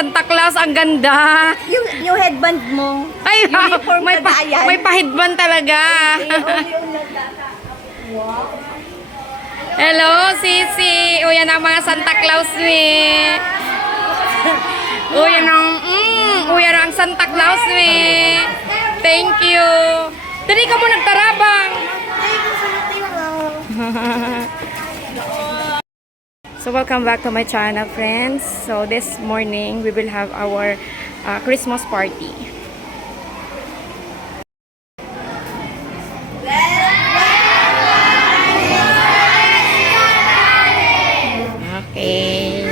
Santa Claus. Ang ganda. Yung headband mo. Ay, Uniform may, na dayan. may pahidban talaga. Wow. Hello, Sisi. O, yan ang mga Santa Claus ni. O, yan ang Santa Claus ni. Thank you. Dali ka mo nagtarabang. So, welcome back to my channel, friends. So, this morning, we will have our Christmas party. Okay.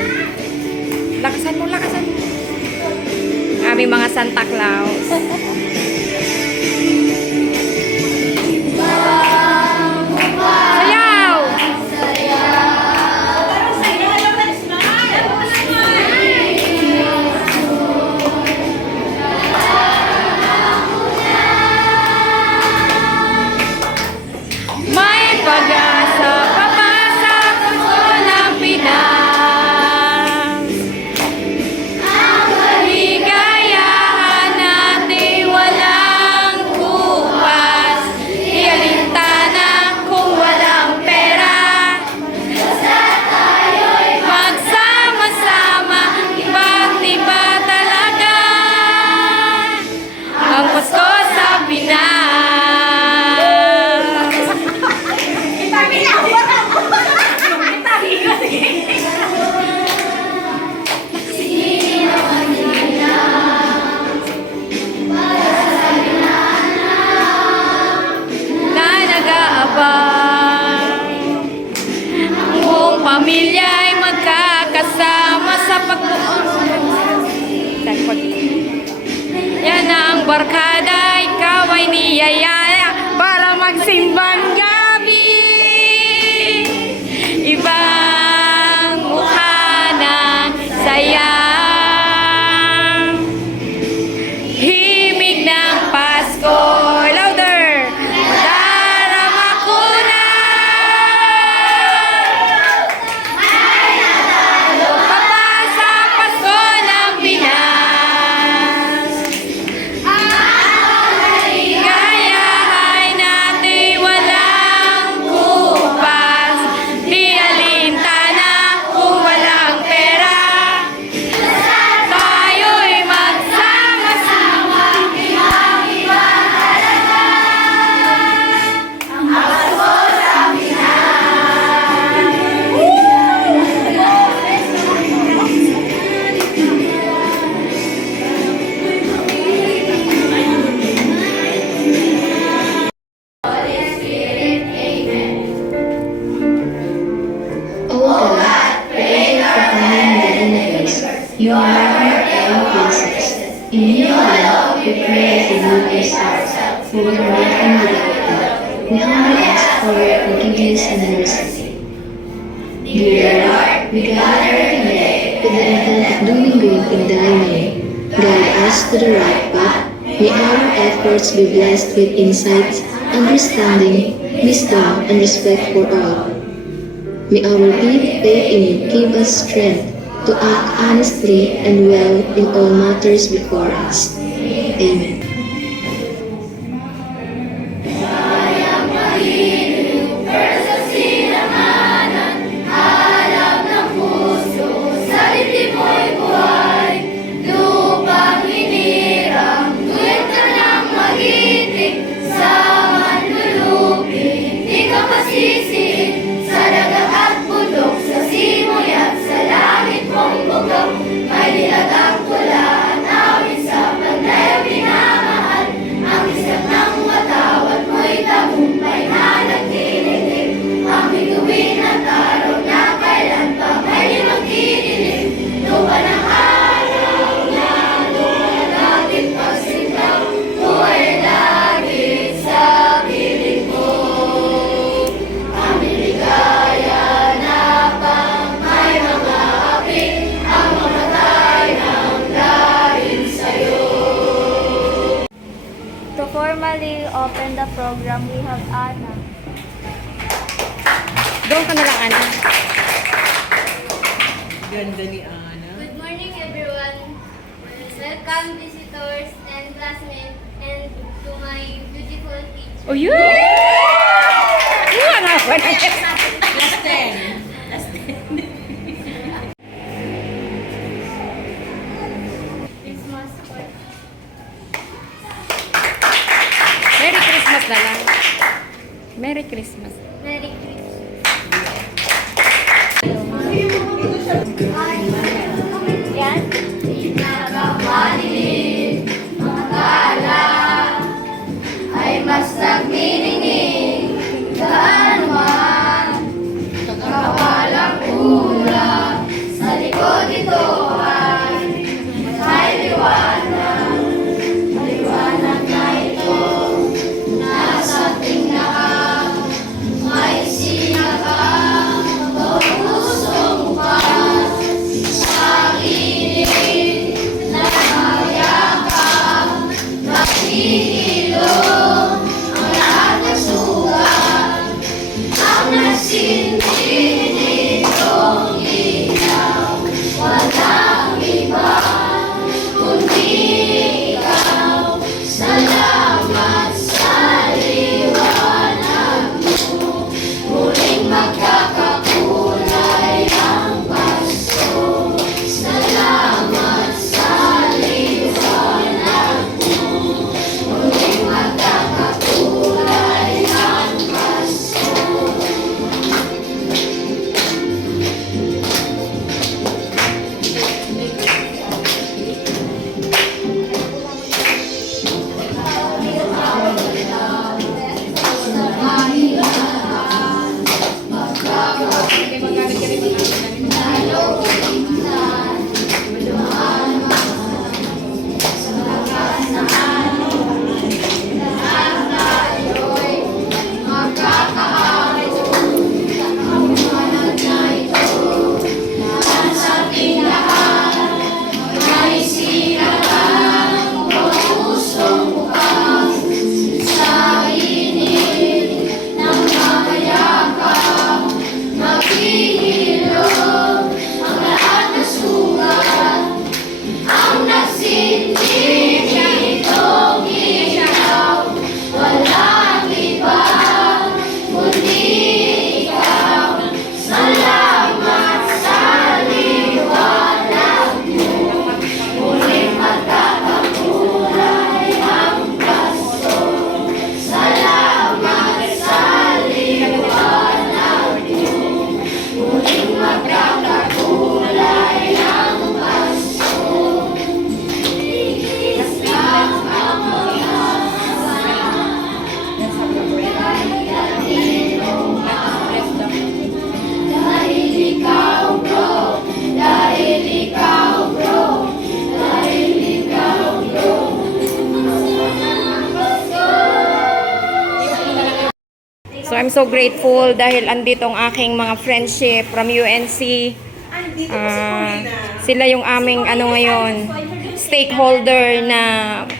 Lakasan mo, lakasan mo. Aming mga Santa Claus. Sayaw! May pag-asa pa ba sa puso ng Pinas? Ang kaligayahan natin walang kupas. Di alintana kung walang pera. Basta tayo'y magsama-sama, iba't iba talaga ang Pasko sa Pinas. Na nag-aabang ang buong pamilya ay magkakasama sa yan na ang barkada, ikaw ay niyayaya para magsimbang gabi. Ibang mukha ng saya, himig ng Pasko. Louder! Madarama ko na pa sa Pasko ng Pinas. Gayahay natin walang kupas. Di alintana kung walang pera. Tayo'y magsama-sama, ibang iba talaga ang Pasko sa O God, pray for coming the universe. You are our all places. In you alone we pray and we bless ourselves. We will nothing without you. We humbly ask for your forgiveness and mercy. Dear Lord, we gather today with the intent of doing good in thy name. Guide us to the right path. May our efforts be blessed with insights, understanding, wisdom, and respect for all. May our deep faith in you give us strength to act honestly and well in all matters before us. Amen. May nilagang tula, nawin sa panday pinamahal. Ang isip ng watawat mo'y tagumpay na nagtinilig. Ang bituin at araw na kailan pa may limang kinilig. Lupa ng araw na lupa natin pagsindaw. Buhay lagi sa piling mo. Aming ligaya na pang may mga api. Ang mamatay ng dahil sa'yo. To formally open the program, we have Anna. Doon ka na lang, Ana. Ganda ni Ana. Good morning everyone. Welcome visitors and classmates and to my beautiful teacher. Oh, yun! Ano ba na? Last 10. Christmas for Merry Christmas na lang. Merry Christmas. Merry Christmas. Yan. Pinakamadilim, makakala ay mas nagniningning gaano man kawalang ulam sa likod ito ay may liwanag, liwanag na ito nasa tingnan may sinakang pusong bukas sa gilid na mayakap naghihilom ang lahat ng sugat ang nagsinti nitong ilaw walang iba kundi ikaw salamat sa liwanag mo muling magkakakulay ang paso salamat sa liwanag mo muling magkakakulay ang paso. So I'm so grateful dahil andito ang aking mga friendship from UNC. Sila yung aming ngayon, stakeholder na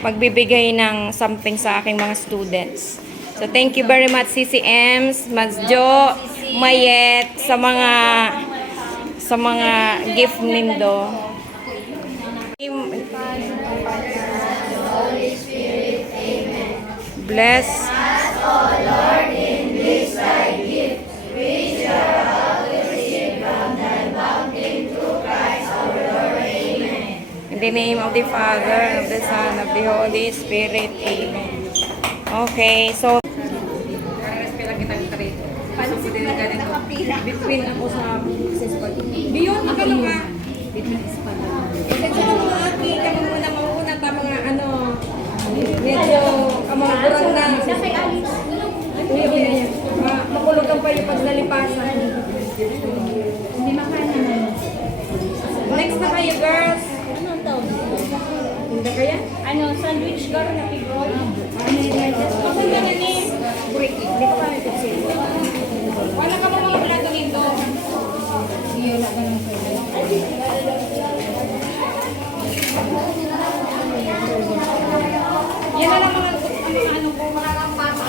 magbibigay ng something sa aking mga students. So thank you very much CCMs, Mas Jo, Mayet sa mga gift nindo. Bless. In the name of the Father, of the Son, of the Holy Spirit. Amen. Okay, so between ako sa beyond ka lang nga. Kasi kami muna mauna ta mga medyo kamaguran na. Makulog ang pa yung paglalipasan. Next na kayo, girls. Anong tawag? Hindi kaya? Sandwich gar na pigol. Kasi na ni break. Hindi ko kami kasi. Wala ka mga plato nito. Iyo na ka ng yan na lang mga ko makakampasa.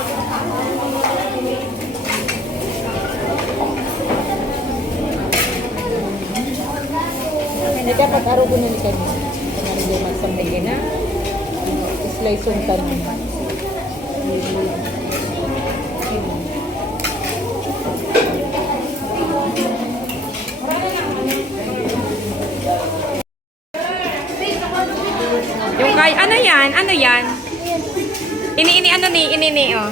Hindi dapat araw ko na ni kami. lima sa may na. Slice yung tanong. Yung kay, ano yan? Ano yan? Ini, oh.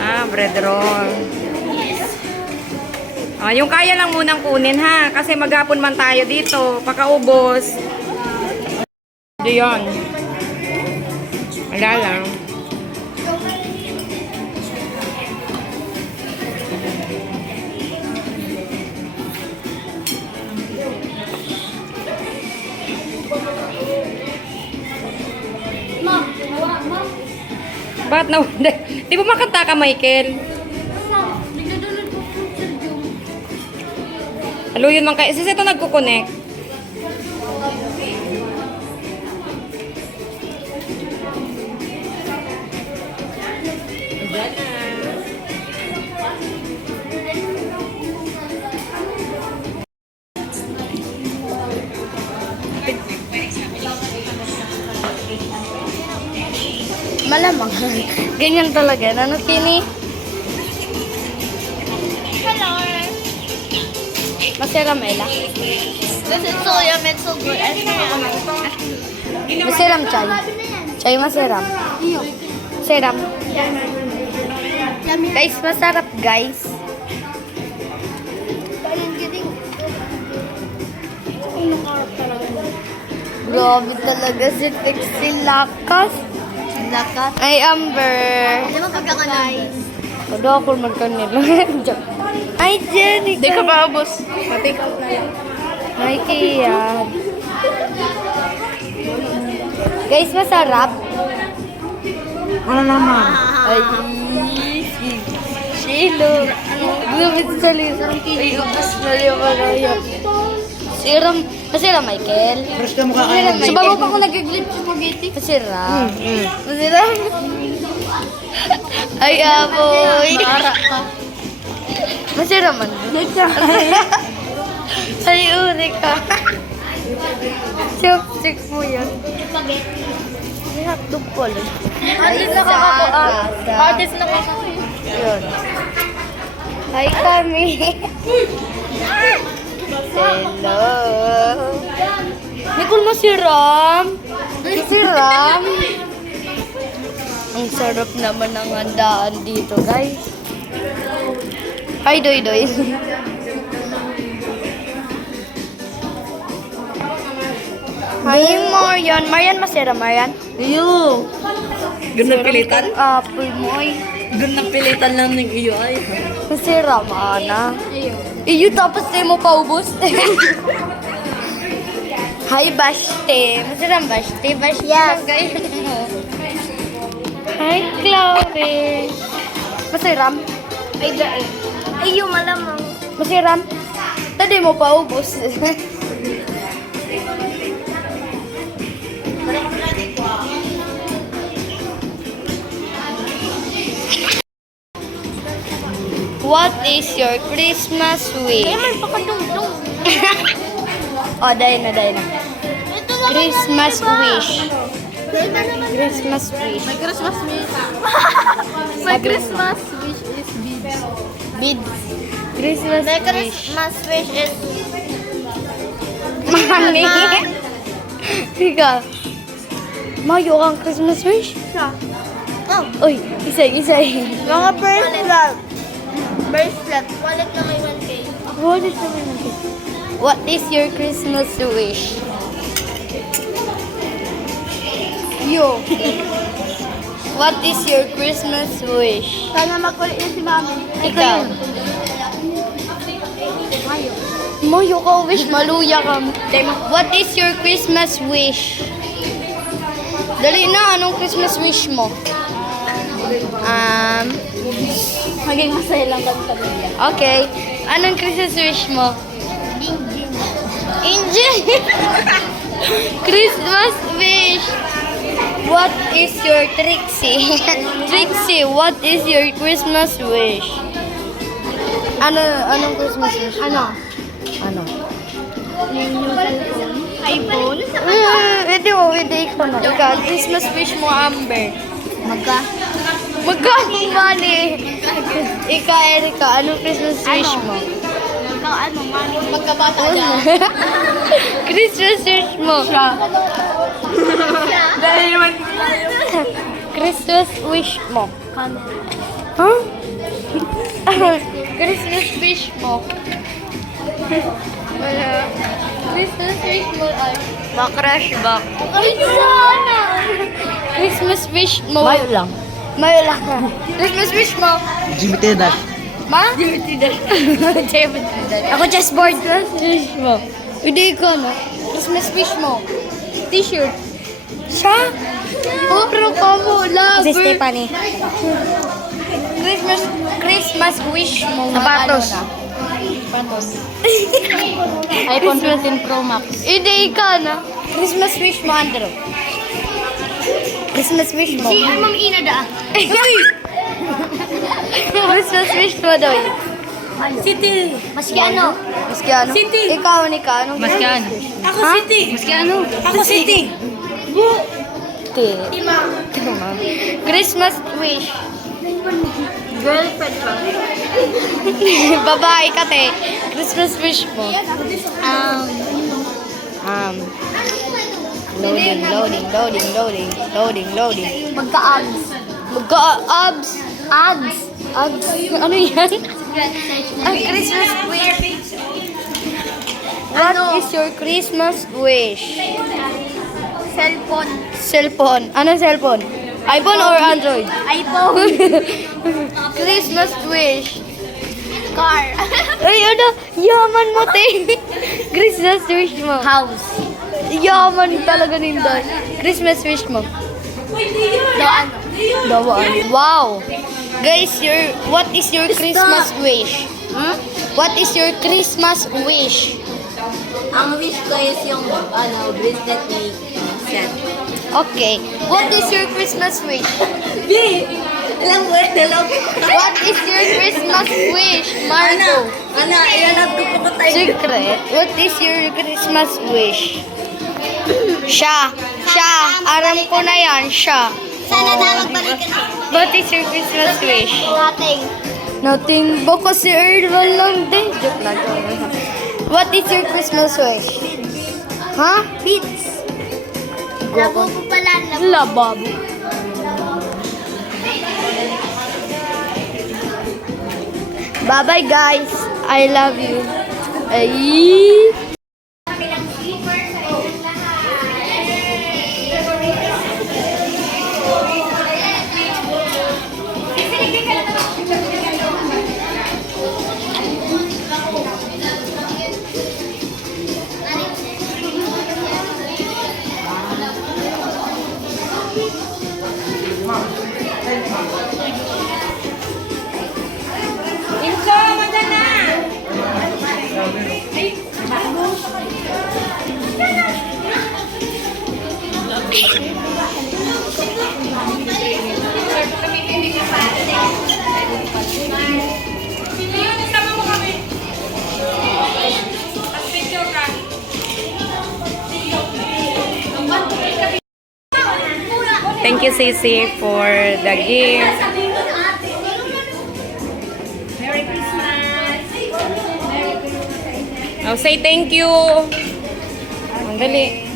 Ah, bread roll. Ah, yung kaya lang munang kunin ha, kasi maghapon man tayo dito, pakaubos. Diyan. Wala lang. Ma'am, ma'am. Bakit na? Di ba makanta ka, Michael? Ma'am, nagdadulog po po sa Zoom. Alo yun man kayo. Kasi ito nagkukonek. Malamang. Ganyan talaga. Ano, Tini? Hello. Masira, Mela. This is so yum, it's so good. Masiram, Chay. Chay, masiram. Siram. Guys, masarap, guys. Grabe talaga si Pixie Lakas. Lakas. Ay, Amber. Di ba pagkakanay? Kada ako magkanila. Ay, Jenny. Hindi ka maubos. Ay, Kian. Guys, masarap. Ano naman? Ay, Shilo. Gumit sa liyo. Ay, ubus na liyo maraya. Siram. Masira, Michael. Fresh ka mukha Masira, kayo. Michael. Sa bago pa ako nag-glip spaghetti. Masira. Masira. Ay, aboy. Mara ka. Masira man. Ay, uri ka. Chopstick mo yan. May hotdog pala. Artist na kakakuha. Artist na kakakuha. Yun. Hi, kami. Hello. Nicole, masiram. Masiram. Ang sarap naman ng handaan dito, guys. Hi, Doy Doy. Hi, Marian. Marian, masira, Marian. Iyo. Ganda pilitan? Apple mo, ay. Ganda pilitan lang ng iyo ay. Masira, mana. Iyo, tapos di mo paubos. Hi, Bashte. Masarap, Bashte. Bashte, yes. Guys. Hi, Chloe. Masiram? Ay, dahil. Ay, yung malamang. Masiram? Tadi mo paubos. What is your Christmas wish? Ay, man, pakadungdung. Oh, dahil na. Ito lang. Christmas wish. Iba naman. Christmas wish. May Christmas wish. My Christmas wish is beads. Beads. Christmas My wish. Christmas wish is... Mami. Ika. Mayo kang Christmas wish? Oh, Uy, isay. mga bracelet. Bracelet. Wallet na may 1K. What is your Christmas wish? Yo. What is your Christmas wish? Sana makulit na si Mami. Ikaw. Mayo ka wish, maluya ka. What is your Christmas wish? Dali na, anong Christmas wish mo? Maging masaya lang kami pamilya. Okay. Anong Christmas wish mo? Angel! Christmas wish! What is your Trixie? Trixie, what is your Christmas wish? Anong Christmas wish? Ano? Yung cellphone. iPhone? Pwede ikaw na. Ikaw, Christmas wish mo, Amber. Magkano money? Ika, Erika, anong Christmas wish mo? Ikaw ano, mami? Magkabata ka. Christmas wish mo. Christmas wish mo. Huh? Christmas wish mo. Wala. Christmas wish mo ay makrush ba? Ay, sana! Christmas wish mo. Mayo lang. Mayo lang. Christmas wish mo. Jimmy Dash. Ma? Jimmy Dash. Ako chessboard. Christmas wish mo. Hindi ko no. Christmas wish mo. T-shirt. Siya? Oh, pero ka mo. Lover. Si Stephanie. Christmas wish mo. Sapatos. Ano na? Sapatos. iPhone 15 Pro Max. Hindi ka na. Christmas wish mo, Andrew. Christmas wish mo. Si Ma'am Ina da. Christmas wish mo daw. City. Maski ano? Maski ano? City. Ikaw, Nika. Anong Maski ano? Ako City. Maski ano? Ako City. Tima. Christmas wish. Girlfriend pa. Babae ka, te. Christmas wish mo. Loading. Magka-abs. Magka-abs. Abs. Ano yan? Ang Christmas wish. What is your Christmas wish? Cellphone. Ano cellphone? iPhone or Android? iPhone. Christmas wish. Car. Ay, ano? Yaman mo, te. Christmas wish mo. House. Yaman talaga nindon. Christmas wish mo. Doan. Dawaan. Wow. Guys, what is your Christmas wish? What is your Christmas wish? Ang wish ko is yung bracelet ni Seth. Okay. What is your Christmas wish? Ilang word na lang. What is your Christmas wish, Marco? Ilanap ko po tayo. Secret. What is your Christmas wish? Siya. Aram ko na yan. Siya. Sana na magbalikan ako. What is your Christmas wish? Nothing. Nothing. Baka si Erwan lang din. Joke lang. What is your Christmas wish? Ha? Beats. Labo ko pala. Lababo. Bye-bye, guys. I love you. Ay. Thank you, Sisi, for the gift. Merry Christmas. Oh, say thank you. Ang dali.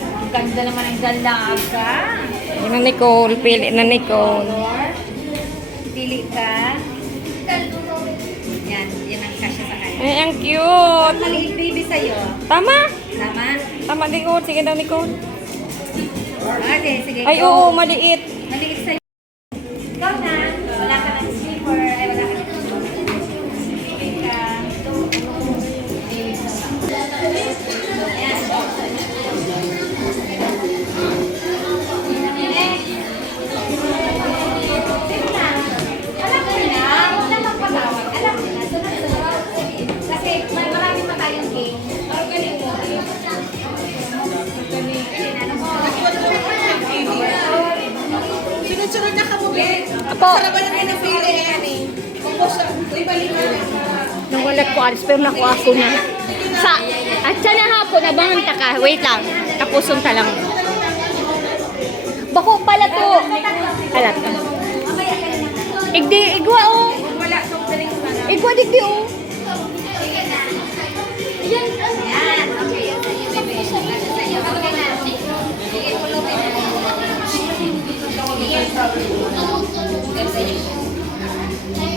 Ang ganda naman ang dalaga. Yun na Nicole. Pili na Nicole. Pili ka. Yan ang kasya sa kanya. Ay, ang cute. Maliit baby sa'yo. Tama. Tama? Tama, Nicole. Sige daw, Nicole. Okay, sige. Ay, go. oo, maliit. Maliit sa'yo. Ikaw na. Wala ka ng slipper. Ay, wala ka ng pili ka. Sunod na ka mo, Ben. Apo. Sarap na kayo ng pili yan eh. Kung po siya, ibalik na. Nang wala ko alis, pero nakuha ko na. Sa, At sana hapon, abangan ta ka. Wait lang. Kapuson ta lang. Bako pala to. Alat ka. Igwa oh. Igwa digdi oh. Yan, okay. Yan sa'yo, bebe. Sa'yo. Okay na. Sige, pulutin na.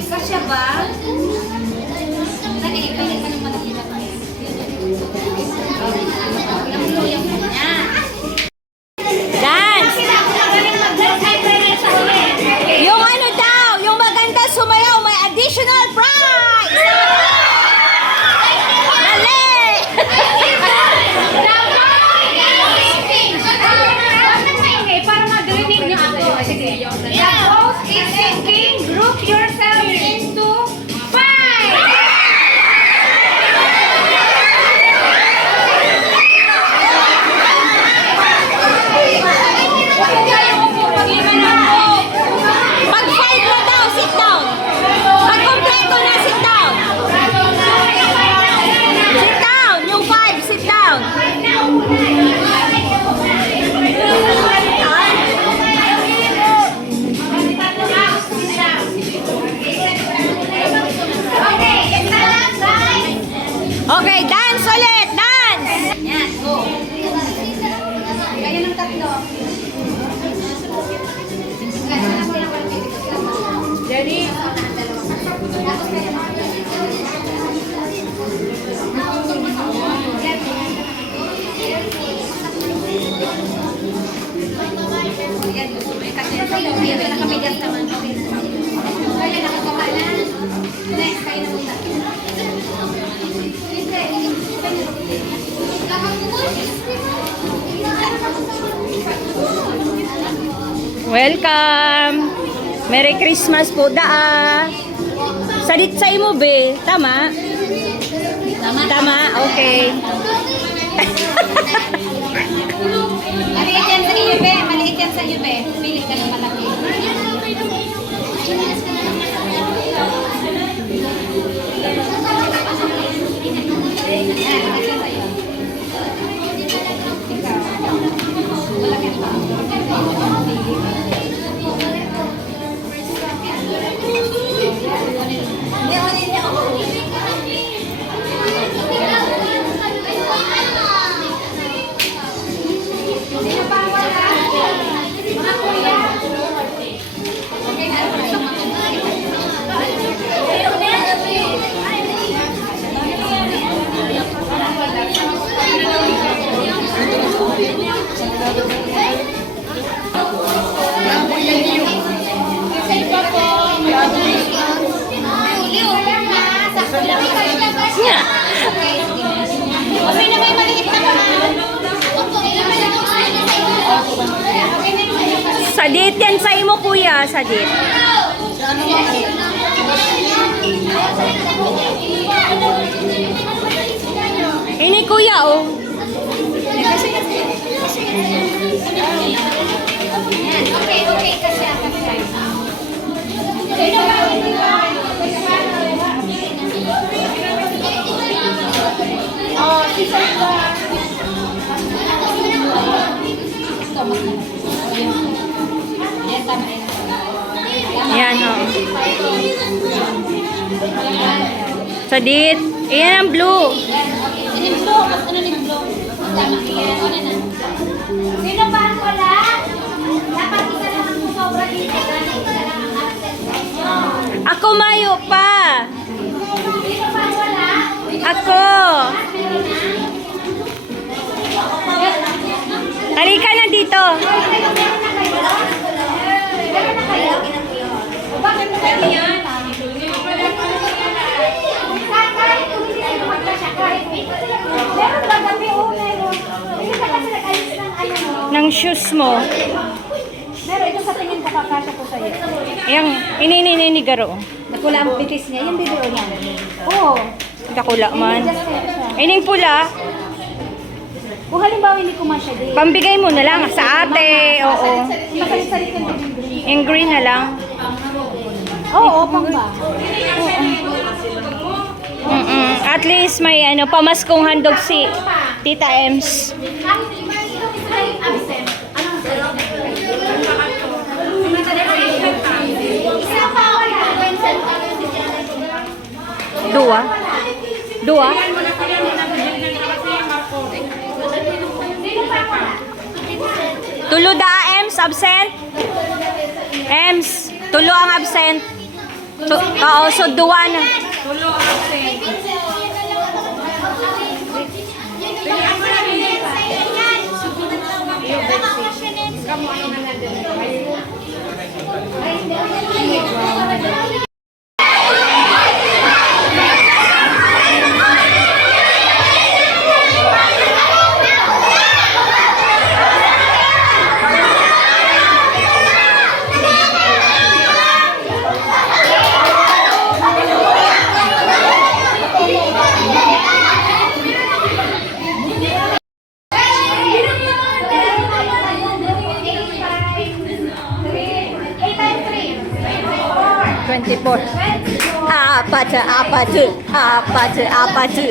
Kasya ba? Lagi, ipilit ka ng malaki na tayo. Dance! Yung ano daw, yung maganda sumayaw, may additional prize! Dali! Para madrinig niyo ako. Sige. The host is singing. Group yourself into 5. Pag 5 na daw, sit down. Pag kompleto na, sit down. Sit down, yung 5, sit down. Okay, dance ulit, dance! Yan, go. Kaya ng tatlo. Jadi, Next, kayo na muna. Welcome! Merry Christmas po daa! Salit sa imo be, tama? Tama? Okay. Maliit yan sa iyo, be. Maliit yan sa iyo, be. Pili ka ng malaki. Yan, maliit yan sa iyo. Ikaw. Malaki pa. Hindi, ulit niya. Sino pa wala? Mga kuya. Okay na. Okay na, may maliit na pa. Sadit yan sa imo kuya, sadit. Ini kuya oh. Yan, okay, kasya. Sino ba? Oh, si Santa. Yan, tama yan. Yan oh. Sadit. Ayan ang blue. Ano yung blue? Ano yung blue? Tama yan. Ano na? Sino ba ang wala? Dapat isa lang ang sumobra dito. Isa lang ang absent. Ako mayo pa. Sino ba ang wala? Ako. Halika na dito. Bakit ba yan? Meron ba gabi? Oo, meron. Hindi ka kasi nag-alis ng ano, no? Ng shoes mo. Meron, ito sa tingin ko kakasya ko sa'yo. Yung ininigaro. Nakula ang bitis niya. Yung video niya. Oo. Dakula man. Just kaya siya. Ining pula. Kung halimbawa hindi kumasya din. Pambigay mo na lang sa ate. Oo. Masalit-salit yung green. Yung green na lang. Oo, pang ba? At least may pamaskong handog si Tita Ems. Dua. Dua. Tulo da Ems absent. Ems, tulo ang absent. Oo, so dua na. Apatu.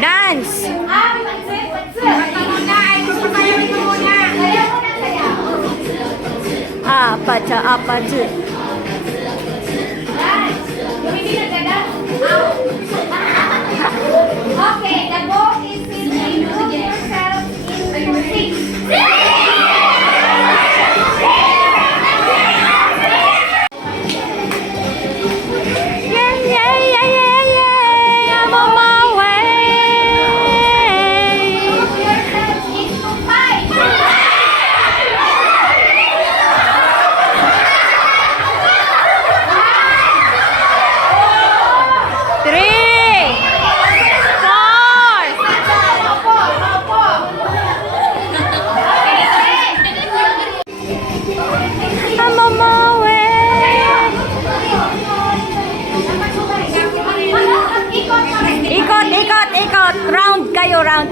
Dance. Apatu. Okay, the goal is to improve yourself into six. Yeah. I'm on my way. Improve yourself into five. Three. Four. I'm on my way. Ikot. Round kayo, round.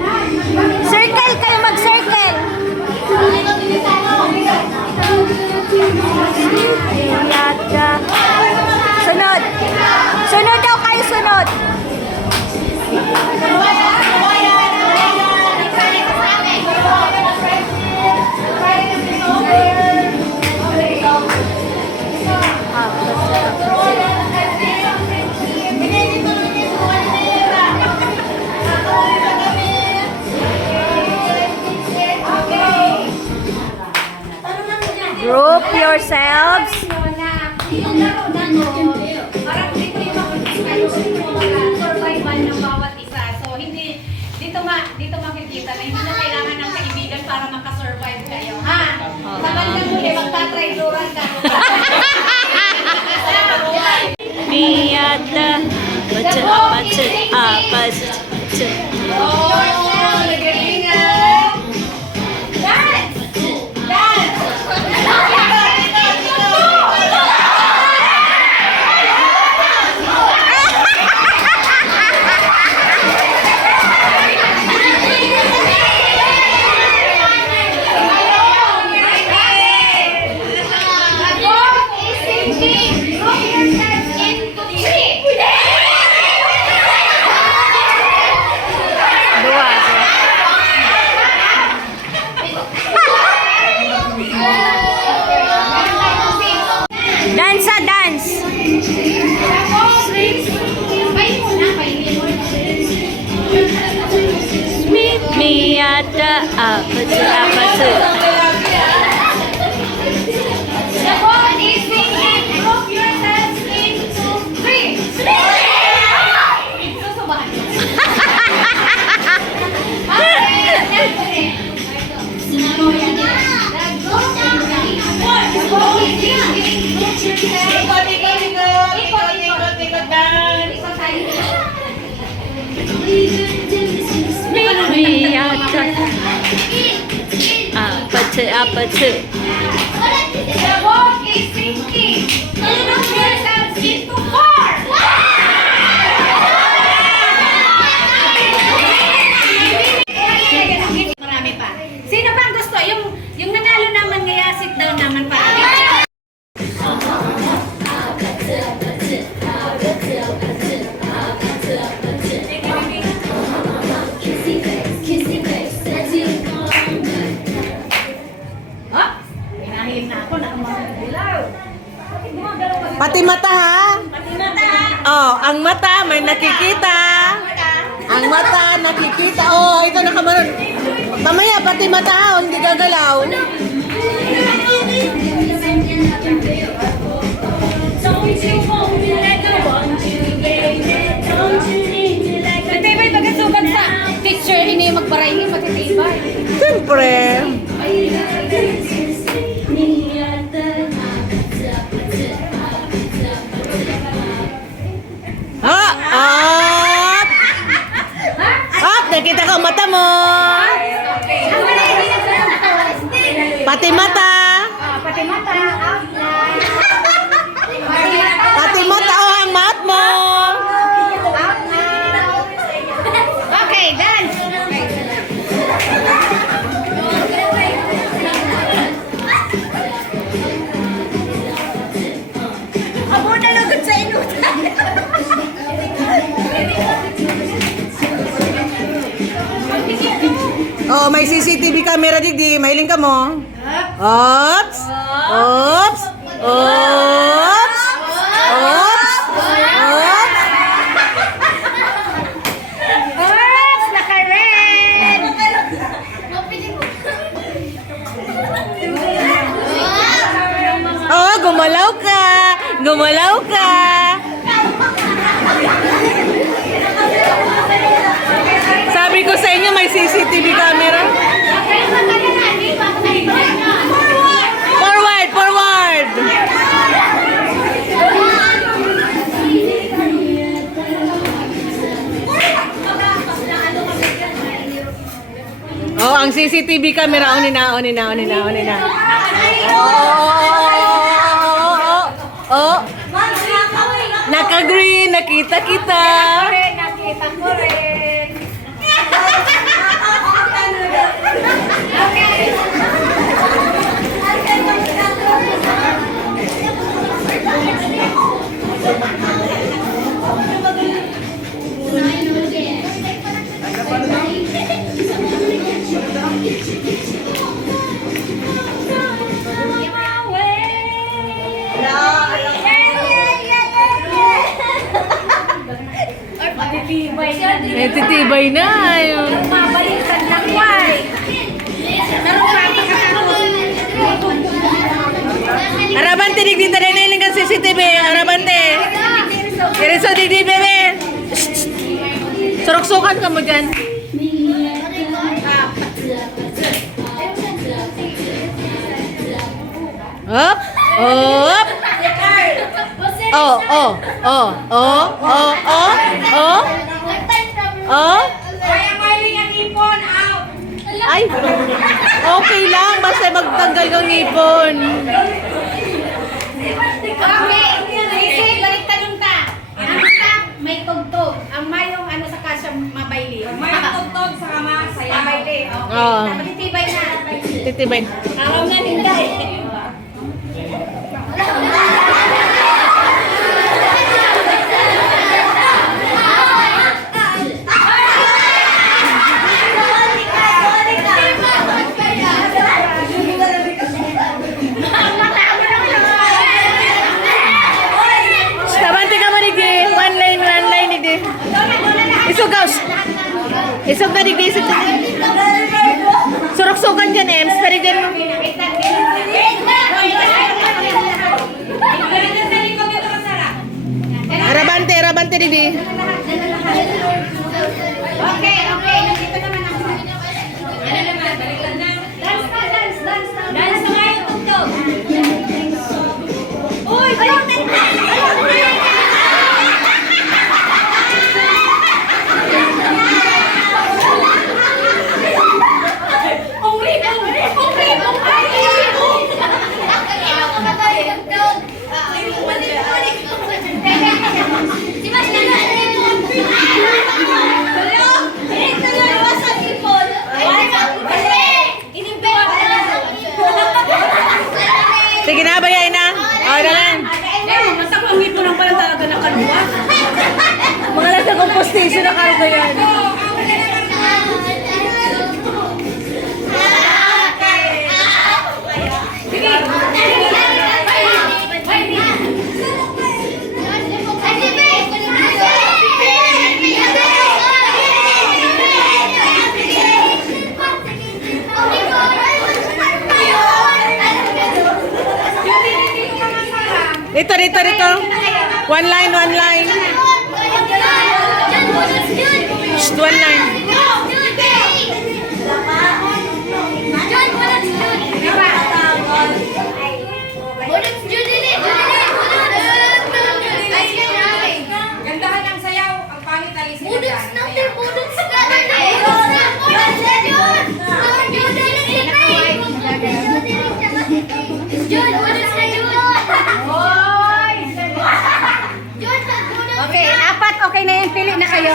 Circle kayo, mag-circle. Yata. Sunod. Sunod daw kayo, sunod. Group yourselves. Yung laro na to, parang dito yung survival ng bawat isa. So, dito makikita na hindi na kailangan ng kaibigan para makasurvive kayo. Ha? Sa bandang muli, magtatrayduran ka. Miyata. Apatu. Oh, nagalingan. Dance! Dance. Miyata. Apatu. The ball is singing. Group yourselves into three. Susubahan. Ikot, dance. Ikot tayo. Apache. The boat is sinking. Look yourselves into four. Marami pa. Sino bang gusto? Yung nanalo naman ngaya, sit down naman para. Oh, hinahiling na ako. Nakamagalaw. Pati mata ha? Oh, ang mata may nakikita. Ang mata nakikita. Oh, ito nakamanon. Mamaya pati mata ha, oh, hindi gagalaw. Matibay pagkasukat sa teacher, hindi magbaray, matitibay. Siyempre. Ah! Up! Up! Nakita ko ang mata mo. Pati mata. Pati mata, outline. Pati mata. Oh, ang mat mo. Okay, dance. Abo na lugod sa inutan. Oh, may CCTV camera digdi. Mahiling ka mo. Oops! Oops! Oops! Oops! Oops! Oops, naka-red. Oh, gumalaw ka! Gumalaw ka! Sabi ko sa inyo, may CCTV camera. Forward! Forward! Oh, ang CCTV camera. Onin na. Oh. Naka-green. Nakita kita. Nakita ko rin. Matitibay na. Eh, titibay na. Ayun. Mabalikan ng white. Pero Arabante, digdi tayo na ilang CCTV. Arabante. Iriso, digdi, bebe. Surok-sukan ka mo dyan. Up. Up. Oh. Kaya maling ang ipon out. Ay, okay lang. Basta magtanggal ng ngipon. Okay, easy, baliktad yung ta. Ang ta, may tugtog. Ang mayong ano sa kasya, mabayli. May tugtog sa kama, saya. Mabayli, okay. Oo. Matitibay na. Titibay. Araw na ninday. Tabante ka man, digdi. One line, digdi. Isog, gaus. Isog na, digdi. Isog na. Surok-sukan dyan, Ems. Tarigin mo. Arabante, digdi. Okay, nandito naman ako. Ano naman, baliktad na. Dance pa, dance. Dance na nga yung tugtog. Uy, Si Mas Sige na, bayay na. O, dalan. Masakit mo lang pala talaga na kaluwa. Mga nasa compostation na karoon yan. Dito. One line. Just one line. Gandahan ng sayaw. Ang pangit alis na dyan. Okay, apat. Okay na yan. Pili na kayo.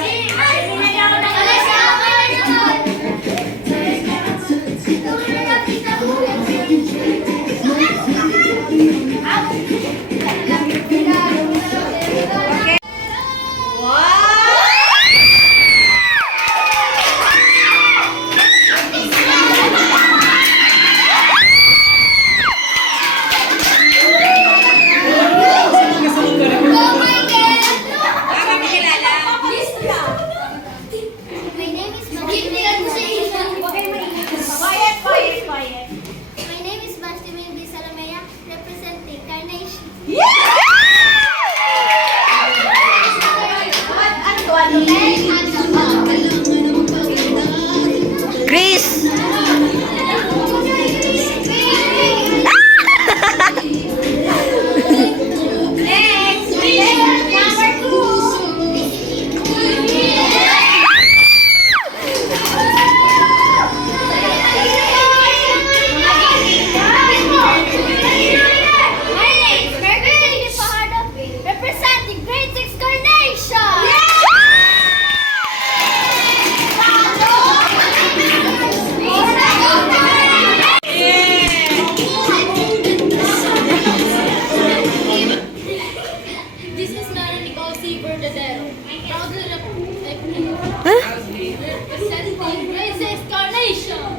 My name is Basti Mendy Salamea, representing Carnation. Chris! Representing Grade 6 Carnation! This is Mary Nicole C. Bernadette. Proudly representing Grade 6 Carnation!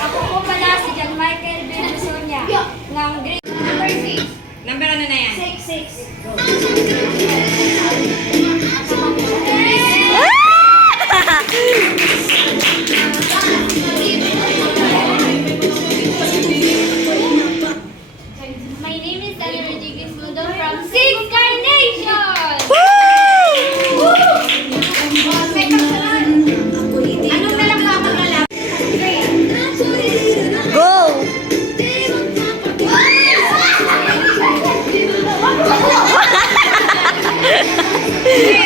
Ako po pala si John Michael Benusonia ng grade number 6. Number ano na yan? 6. My name is Daniel Rodriguez Mundo from 6 Carnation! Anong dalang mo ako lalaki? Go!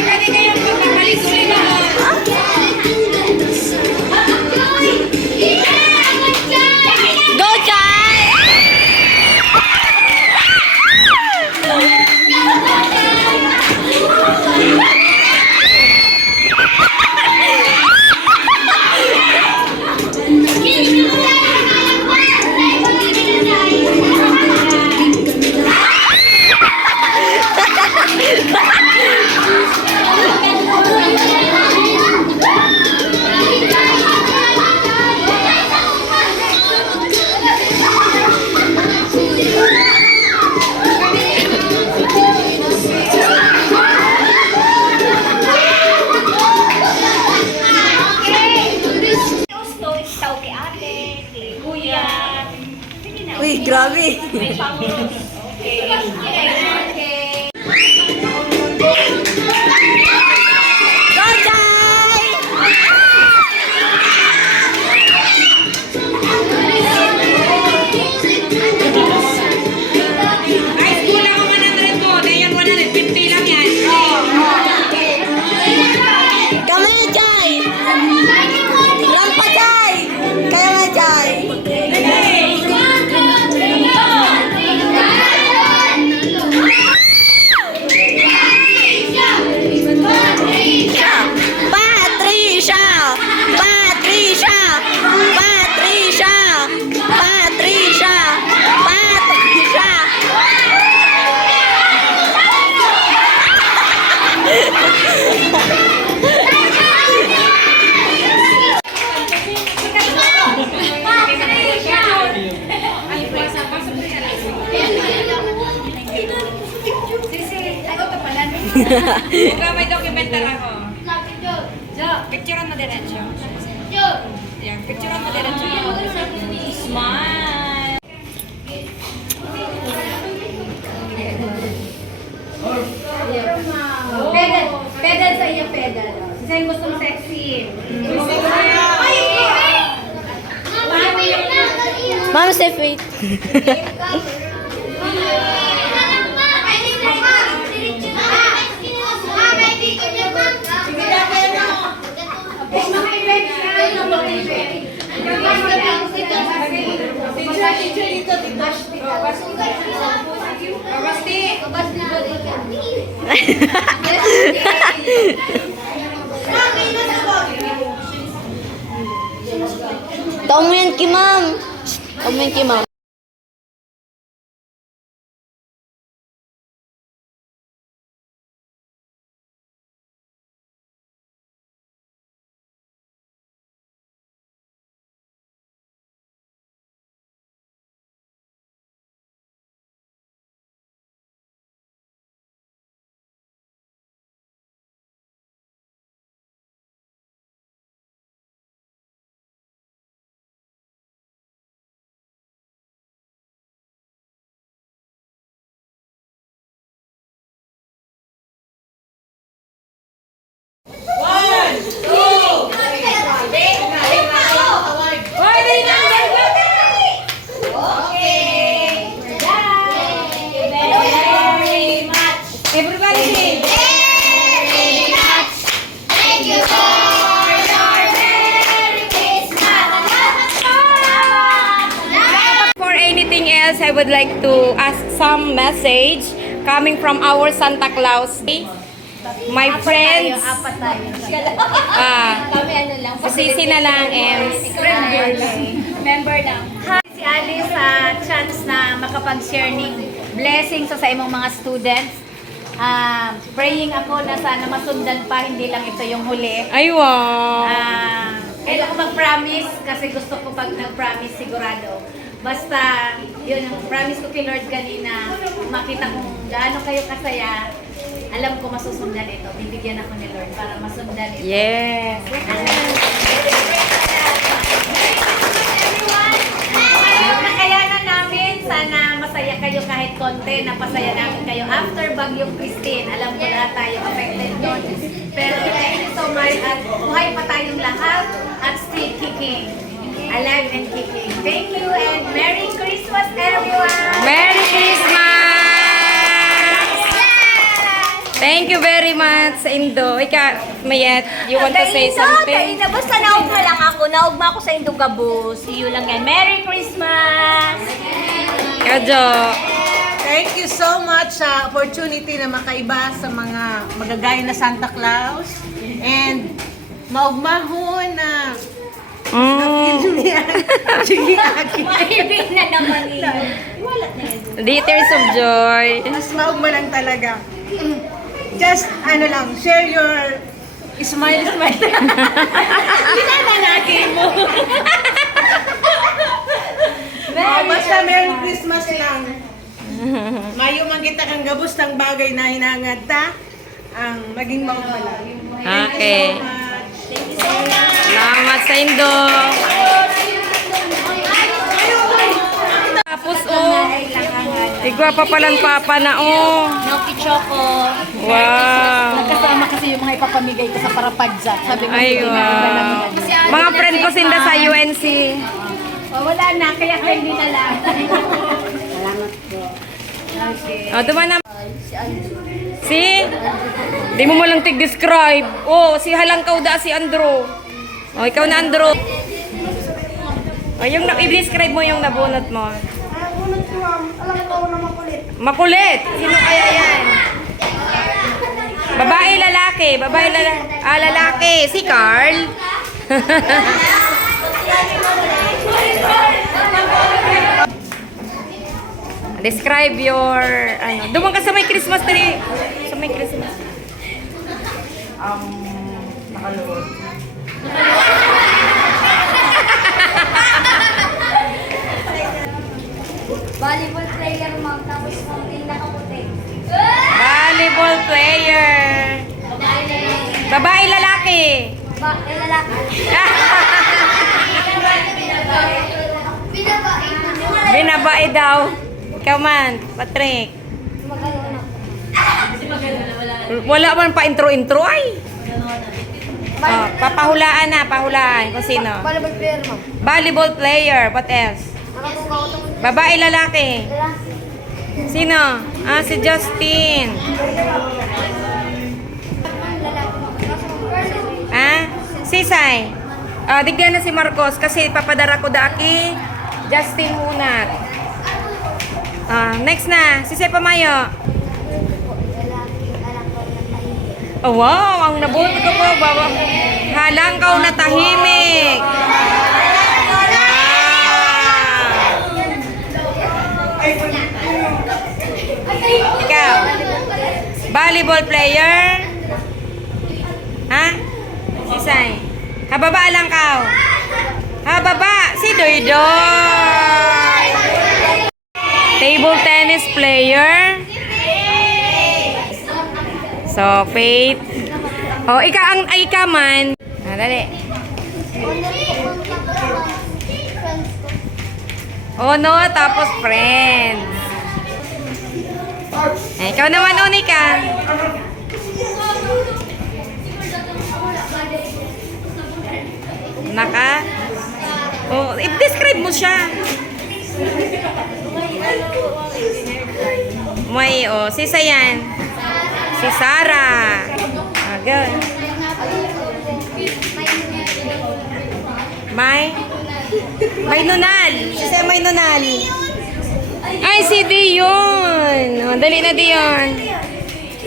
Pwede kayong magkakalis ulit ako. Go, Chai! Uy, grabe. Go, Chai! Huwag may documentary ako. Jo. Picturean mo diretso. Jo. Yan, picturean mo diretso. Smile. Pedal. Pedal sa iyo, pedal. Isa yung gustong sexy. Ma'am, safe wait. Taong mo yan kay ma'am. Taong mo yan kay ma'am. Everybody sing. For anything else, I would like to ask some message coming from our Santa Claus. My friends, Apat tayo. Kami ano lang. Sisi na lang and Member lang. Hi, si Alice sa chance na makapag-share ng blessings sa imong mga students. Praying ako na sana masundan pa, hindi lang ito yung huli. ay wow. Kailan ko mag-promise kasi gusto ko pag nag-promise sigurado. Basta, yun, promise ko kay Lord kanina, makita kung gaano kayo kasaya, alam ko masusundan ito. Bibigyan ako ni Lord para masundan ito. Yes. Nakayanan namin, sana masaya kayo kahit konti, napasaya namin kayo after Bagyong Christine. Alam ko lahat tayo affected doon. Pero thank you so much at buhay pa tayong lahat at still kicking. Alive and kicking. Thank you and Merry Christmas everyone! Merry Christmas! Thank you very much, Indo. Ika, Mayet, you want to say something? Kaina, basta naugma lang ako. Naugma ako sa Indong Gabo. See you lang yan. Merry Christmas! Kadyo. Thank you so much sa opportunity na makaiba sa mga magagaya na Santa Claus. And maugmahon na sige akin. Maibig na naman yun. Tears of joy. Mas maugma lang talaga. Just ano lang, share your smile. Pinananaki mo. Basta Merry Christmas lang. Mayo man kita kang gabos ng bagay na hinangad ta ang maging maugma lang. Okay. Salamat sa Indo. Tapos igwa pa palang papa na Noki Choco. Wow. Kasama kasi yung mga ipapamigay ko sa Parapadza. Sabi ko, Ay, wow. Mga friend ko sinda sa UNC. wala na, kaya hindi na lang. O, duman na. Si? Di mo lang tig-describe. Oh, si Halangkaw da si Andrew. Oh, ikaw na Andrew. Oh, yung i-describe mo yung nabunot mo. Makulit. Sino kaya yan? Babae, lalaki. Babae, lalaki. Ah, lalaki. Si Carl. Describe your, ano. Dumang ka sa may Christmas tree. Sa may Christmas. Nakaluhod. Volleyball player, ma'am. Tapos ma'am, tinda kaputi. Volleyball player. nabae daw. Ikaw man, Patrick. Wala man pa intro-intro ay. Oh, papahulaan na, pahulaan kung sino. Volleyball player, ma'am. Volleyball player, what else? Babae, lalaki. Sino? Ah, si Justin. Ah, Sisay. Ah, digyan na si Marcos kasi papadara ko daki. Justin Hunat. Ah, next na, Sisay Pamayo. Oh, wow, ang nabuhat ko po, baba. Halangkaw na tahimik. Ikaw, volleyball player? Ha? Sisay. Hababa lang ka. Hababa, si Doydoy. Table tennis player? So, Faith. Oh, ikaw man. Ah, dali. Oh, no, tapos friends. Eh, ikaw naman, Unika. Naka? Oh, i-describe mo siya. May, oh, sisa yan. Si Sarah. Ah, good. May Nunal. Si May Nunal. Ay, si Dion. Oh, dali na Dion.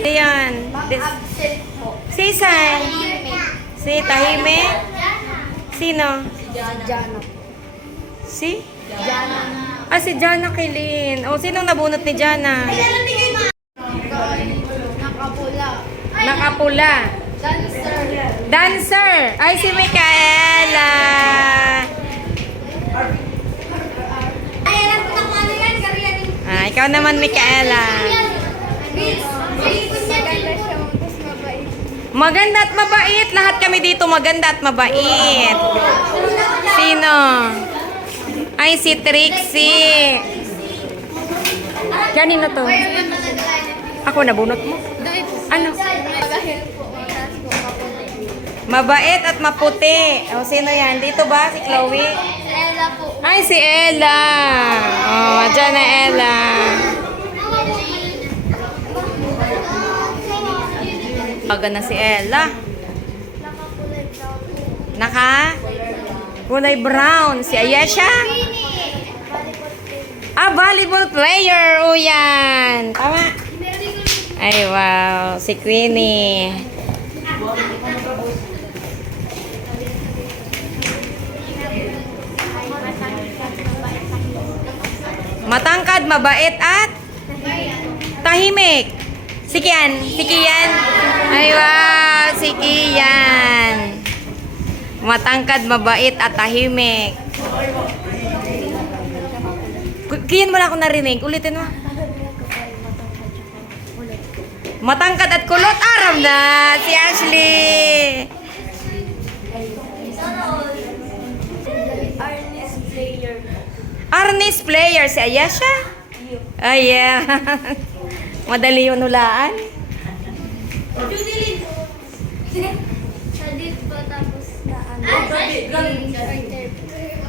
Dion. Sisay. Si Tahime. Sino? Si? Ah, si Jana Kilin. O, sinong nabunot ni Jana? Nakapula. Dancer. Ay, si Micaela. Ah, ikaw naman, Micaela. Maganda at mabait. Lahat kami dito maganda at mabait. Sino? Ay, si Trixie. Kanino to? Ako, nabunot mo? Ano? Mabait at maputi. O, sino yan? Dito ba? Si Chloe? Ella po. Ay, si Ella. Oh, dyan na Ella. Aga na si Ella. Naka? Kulay brown. Si Ayesha? Ah, volleyball player. O, yan. Tama. Ay, wow. Si Queenie. Matangkad, mabait at tahimik. Si Kian. Si Kian. Ay, wow. Si Kian. Matangkad, mabait at tahimik. Kian, wala akong narinig. Ulitin mo. Matangkad at kulot. Aram na. Si Ashley. Arnis player. Si Ayesha? Ay, yeah. Madali yun hulaan. Sadit po tapos na ano.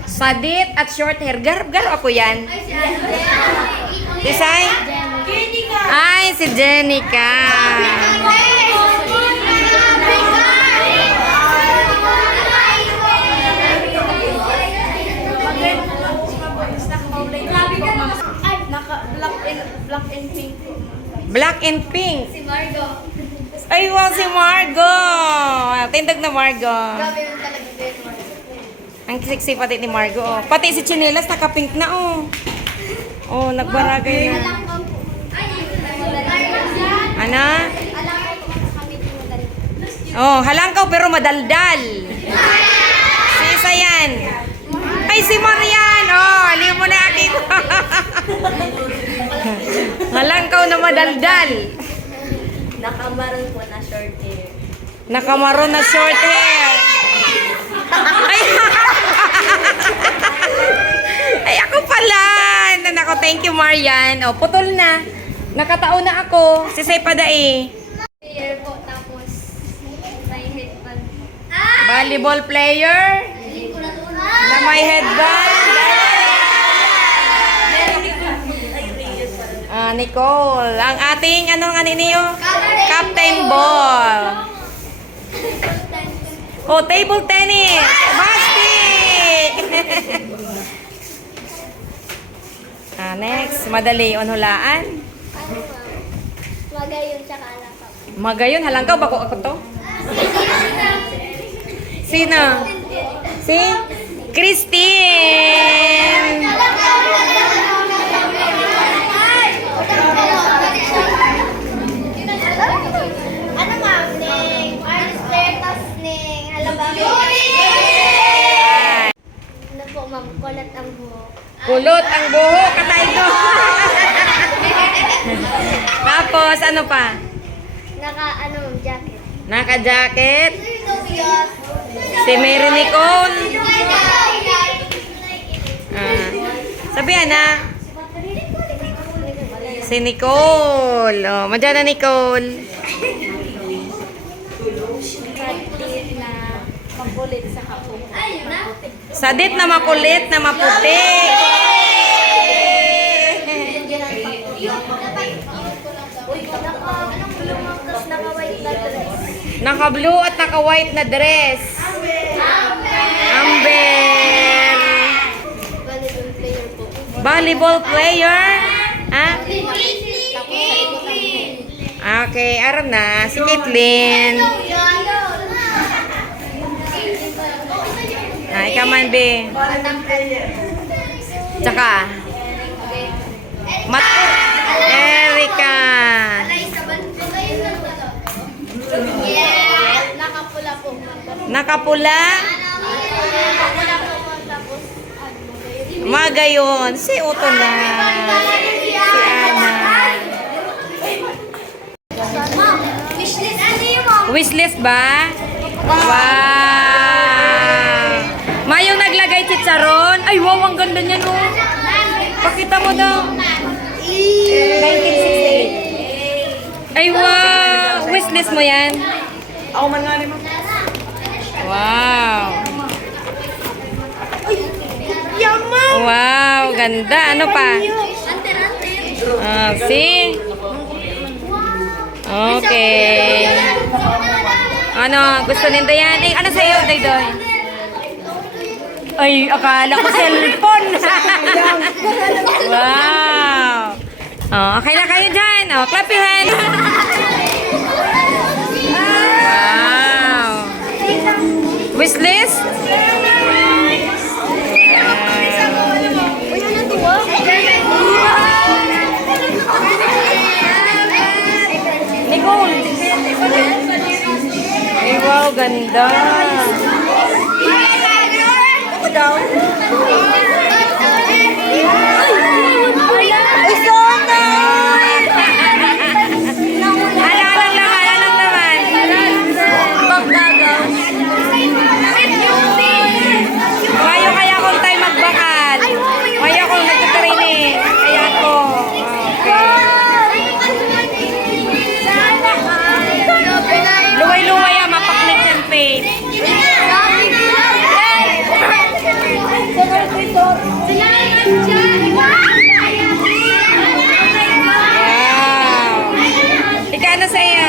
Sadit at short hair. Garo ako yan. Si Sai? Ay, si Jenica. Black and pink. Black and pink. Si Margo. Ay, wow, si Margo. Tindag na Margo. Grabe yun talaga din. Ang sexy pati ni Margo. Oh. Pati si Chinelas, naka-pink na, oh. Oh, nagbaragay na. Ano? Oh, halangkaw pero madaldal. Sisa yan. Ay, si Marian. Oh, alim mo na akin. Halangkaw na madaldal. Nakamaroon po na short hair. Nakamaroon na short hair. Ay, ay ako pala. Marian. O, putol na. Nakataon na ako. Si Say Paday. Player po, tapos may headband. Volleyball player. Na may headband. Nicole. Ang ating, ano nga niyo? Captain Ball. Oh, table tennis. Basti! Next. Madali. Unhulaan. Magayon tsaka alakap. Magayon. Halangkaw. Bako ako to. Sino? Si? Christine! Ano ma'am? Ning artist player, tas ning halabang. Ano po ma'am? Kulat ang buhok. Kulot ang buhok. Katay ko. Tapos, ano pa? Jacket. Naka-jacket. Si Mary Nicole. Sabihan na. Si Nicole. Oh, madyan na Nicole. Kadit na makulit sa kapong. Sadit na makulit na maputi. Naka-blue at naka-white na dress. Amber. Volleyball player. Ha? Okay, aram na. Si Caitlyn. Ikaw man, be. Tsaka. Erica. Nakapula po. Nakapula. Nakapula po tapos Magayon. Si Uto na. Si Ana. wishlist ano yun mo? Wishlist ba? Wow! Mayong naglagay chicharon. Ay, wow, ang ganda niya, no. Pakita mo daw. 1968. Ay, wow. Wishlist mo yan. Ako man nga mo. Wow. Wow, ganda. Ano pa? See? Okay. Ano, gusto ninda yan? Eh, ano sa'yo, Daydoy? Ay, akala ko cellphone. Wow. Oh, okay na kayo dyan. Oh, clap your hands. Wow. Wishlist? Nicole. Ay, wow, ganda. Ako daw. Anong laman? Mayo kaya akong tayo magbakal. Mayo akong nagtutraining. Kaya ako. Okay. Luway-luway ah, mapaklit yung face. Wow. Ika ano sa iyo?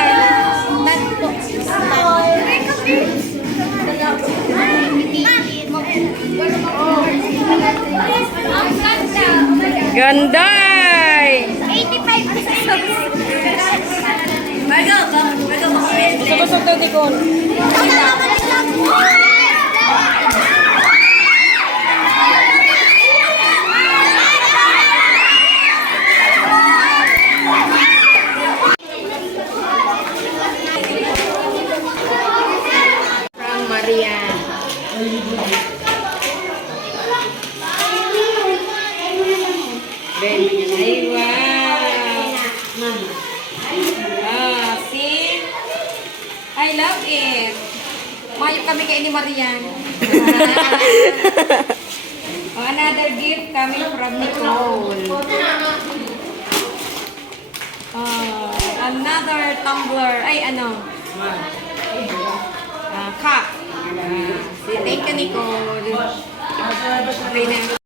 Ganday! 85 pesos. Busog daw, Nicole. From Marian. Ay, wow. See? I love it. Mayo kami kay ni Marian. Oh, another gift coming from Nicole. Oh, another tumbler. Ay, ano? Cup. Thank you, Nicole. Okay na.